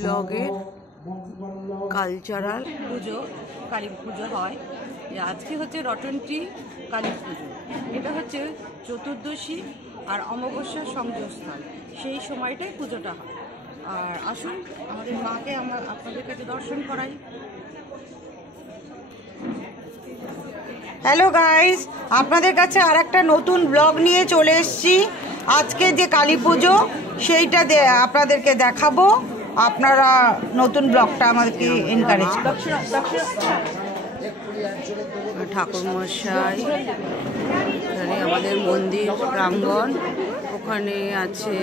ব্লগের কালচারাল পুজো, কালী পুজো হয়। আজকে হচ্ছে রটন্টি কালী পুজো। এটা হচ্ছে চতুর্দশী আর অমাবস্যার সংযোগস্থল, সেই সময়টাই পুজোটা হয়। আর আসুন আমাদের মাকে আমরা আপনাদের কাছে দর্শন করাই। হ্যালো গাইস, আপনাদের কাছে আর একটা নতুন ব্লগ নিয়ে চলে এসেছি। আজকে যে কালী পুজো সেইটা আপনাদেরকে দেখাবো। আপনারা নতুন ব্লগটা আমাদেরকে এনকারেজ করুন। ঠাকুরমশাই, এখানে আমাদের মন্দির প্রাঙ্গণ, ওখানে আছে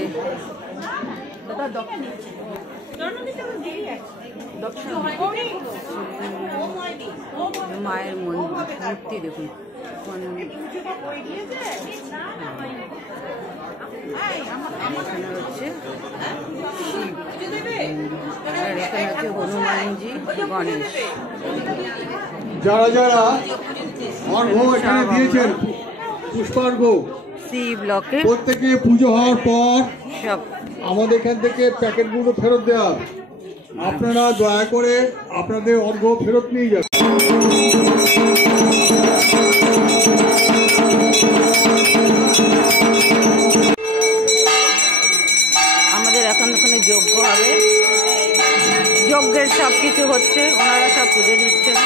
মায়ের মূর্তি। দেখুন এখানে হচ্ছে শিব, আর এখানে হচ্ছে হনুমানজি, গণেশ। যারা যারা অর্ঘ্য এখানে দিয়েছেন, পুষ্পার্ঘ্য, সি ব্লকে প্রত্যেকে পুজো হওয়ার পর সব আমাদের এখান থেকে প্যাকেটগুলো ফেরত দেওয়া। আপনারা দয়া করে আপনাদের অর্ঘ্য ফেরত নিয়ে যান। আমাদের এখন ওখানে যজ্ঞ হবে, যজ্ঞের সব কিছু হচ্ছে, ওনারা সব পুজো দিচ্ছেন।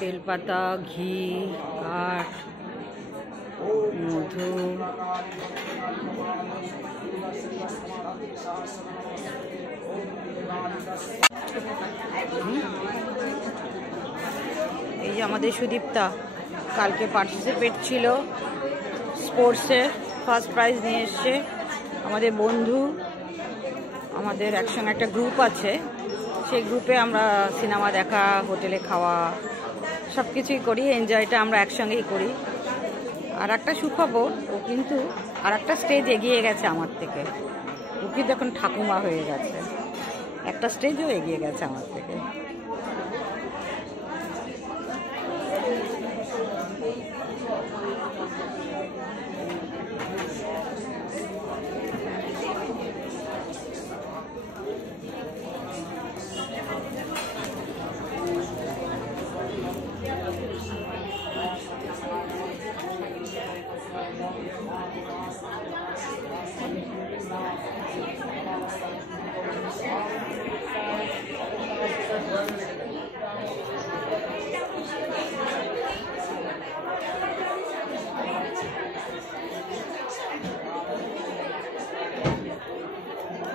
বেলপাতা, ঘি, কাঠ, মধু, এই যে আমাদের সুদীপ্তা কালকে পার্টিসিপেট ছিল স্পোর্টসে, ফার্স্ট প্রাইজ নিয়ে এসছে। আমাদের বন্ধু, আমাদের একসঙ্গে একটা গ্রুপ আছে, সেই গ্রুপে আমরা সিনেমা দেখা, হোটেলে খাওয়া সব কিছুই করি, এনজয়টা আমরা একসঙ্গেই করি। আর একটা সুখবর, ও কিন্তু আর একটা স্টেজ এগিয়ে গেছে আমার থেকে। ও কিন্তু এখন ঠাকুমা হয়ে গেছে, একটা স্টেজও এগিয়ে গেছে আমার থেকে।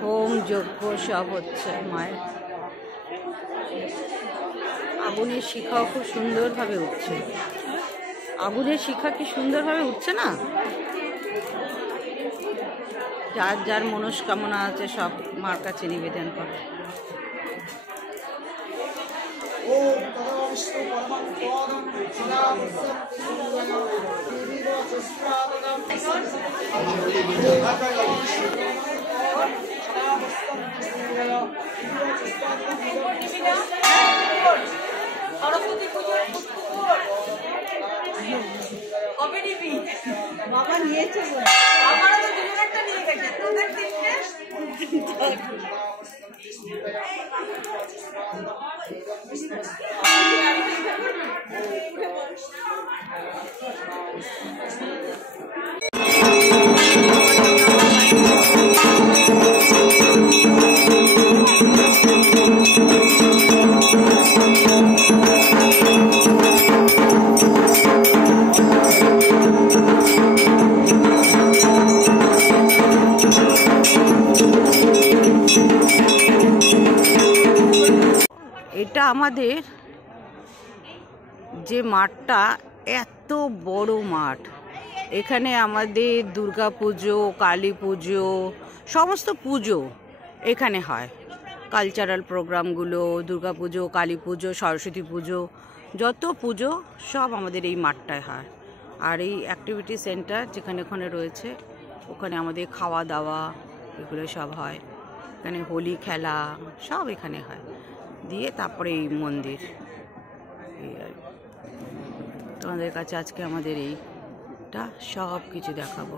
হোম যজ্ঞ সব হচ্ছে মায়ের। আগুনের শিখাও খুব সুন্দরভাবে উঠছে। আগুনের শিখা কি সুন্দরভাবে উঠছে না? যার যার মনস্কামনা আছে সব মার কাছে নিবেদন করে। কবে নিবি? বাবা নিয়েছে, আমারও তো দুজন একটা নিয়ে গেছে, তোদের তিনটে। এটা আমাদের যে মাঠটা, এত বড় মাঠ। এখানে আমাদের দুর্গা পুজো, কালী পুজো, সমস্ত পুজো এখানে হয়। কালচারাল প্রোগ্রামগুলো, দুর্গা পুজো, কালী পুজো, সরস্বতী পুজো, যত পুজো সব আমাদের এই মাঠটায় হয়। আর এই অ্যাক্টিভিটি সেন্টার যেখানে ওখানে রয়েছে, ওখানে আমাদের খাওয়া দাওয়া এগুলো সব হয়। এখানে হোলি খেলা সব এখানে হয়, দিয়ে তারপরে এই মন্দির। এই আর তোমাদের কাছে আজকে আমাদের এইটা সব কিছু দেখাবো।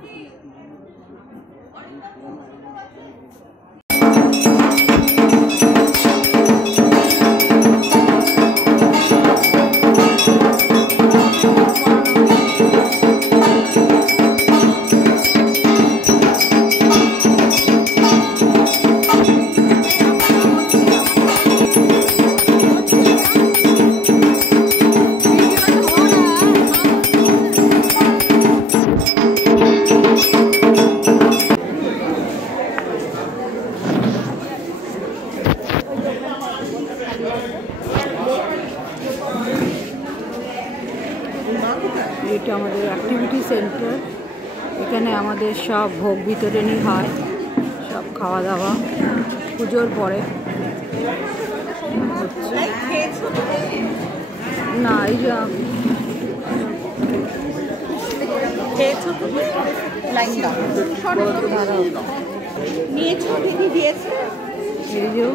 এটা আমাদের অ্যাক্টিভিটি সেন্টার। এখানে আমাদের সব ভোগ বিতরণী হয়, সব খাওয়া দাওয়া পুজোর পরে হচ্ছে। না এই যে এই যে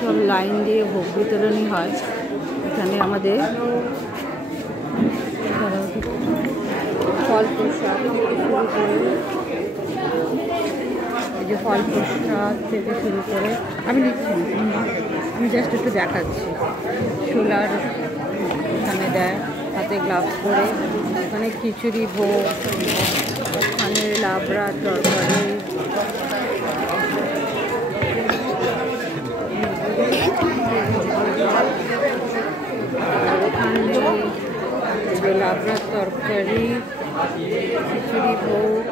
সব লাইন দিয়ে ভোগ বিতরণী হয়। এখানে আমাদের ফল প্রসাদ থেকে শুরু করে, এই যে ফল প্রসাদ থেকে শুরু করে আমি লিখছি, আমি জাস্ট একটু দেখাচ্ছি। ছোলার এখানে দেয়, হাতে গ্লাভস পরে। ওখানে খিচুড়ি ভোগ, ওখানে লাবড়া তরকারি, ওখানে লাবড়ার তরকারি, খিচুড়ি ভোগ,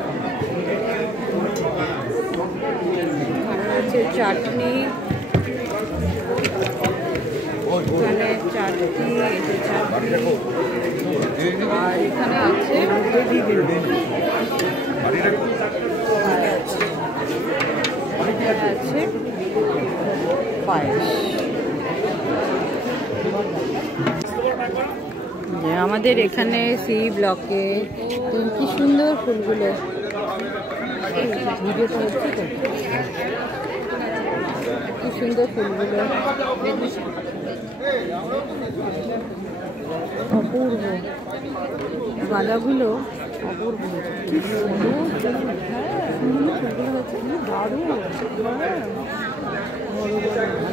ওখানে আছে চাটনি, এখানে চাটনি, এটা চাটনি, আর এখানে আছে আছে পায়েস। আমাদের এখানে সি ব্লকে কি সুন্দর ফুলগুলো, ভিডিওটা হচ্ছে তো, কি সুন্দর ফুলগুলো, অপূর্ব গাঁদাগুলো, অপূর্ব কি সুন্দর ফুলগুলো হচ্ছে, দারুণ।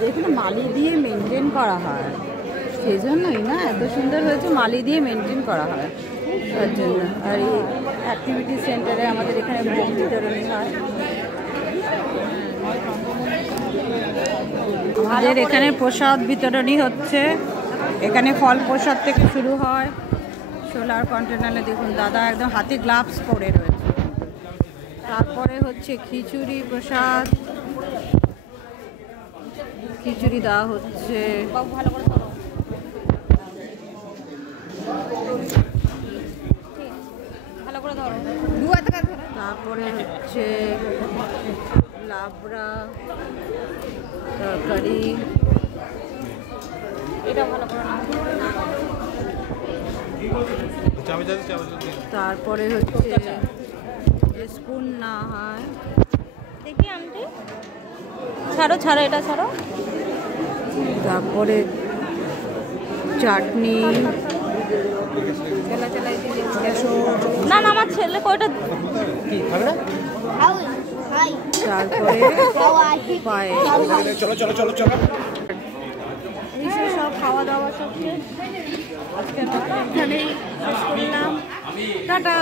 এখানে মালি দিয়ে মেনটেন করা হয়, সেই জন্যই না এত সুন্দর হয়েছে, মালি দিয়ে মেনটেন করা হয় তার জন্য। আর এই অ্যাক্টিভিটি সেন্টারে আমাদের এখানে ভোগ বিতরণী হয়। আমাদের এখানে প্রসাদ বিতরণী হচ্ছে। এখানে ফল প্রসাদ থেকে শুরু হয়। সোলার কন্টেনারে দেখুন দাদা একদম হাতে গ্লাভস পরে রয়েছে। তারপরে হচ্ছে খিচুড়ি প্রসাদ, খিচুড়ি দেওয়া হচ্ছে। তারপরে হচ্ছে লাবড়া তরকারি, তারপরে হচ্ছে স্পুন না হয়, দেখি আন্টি ছাড়ো ছাড়ো, এটা ছাড়ো। তারপরে চাটনি, না না আমার ছেলে কয়টা তারপরে এইসব সব খাওয়া দাওয়া সব শেষ। আজকে এখানেই শেষ করলাম, টাটা।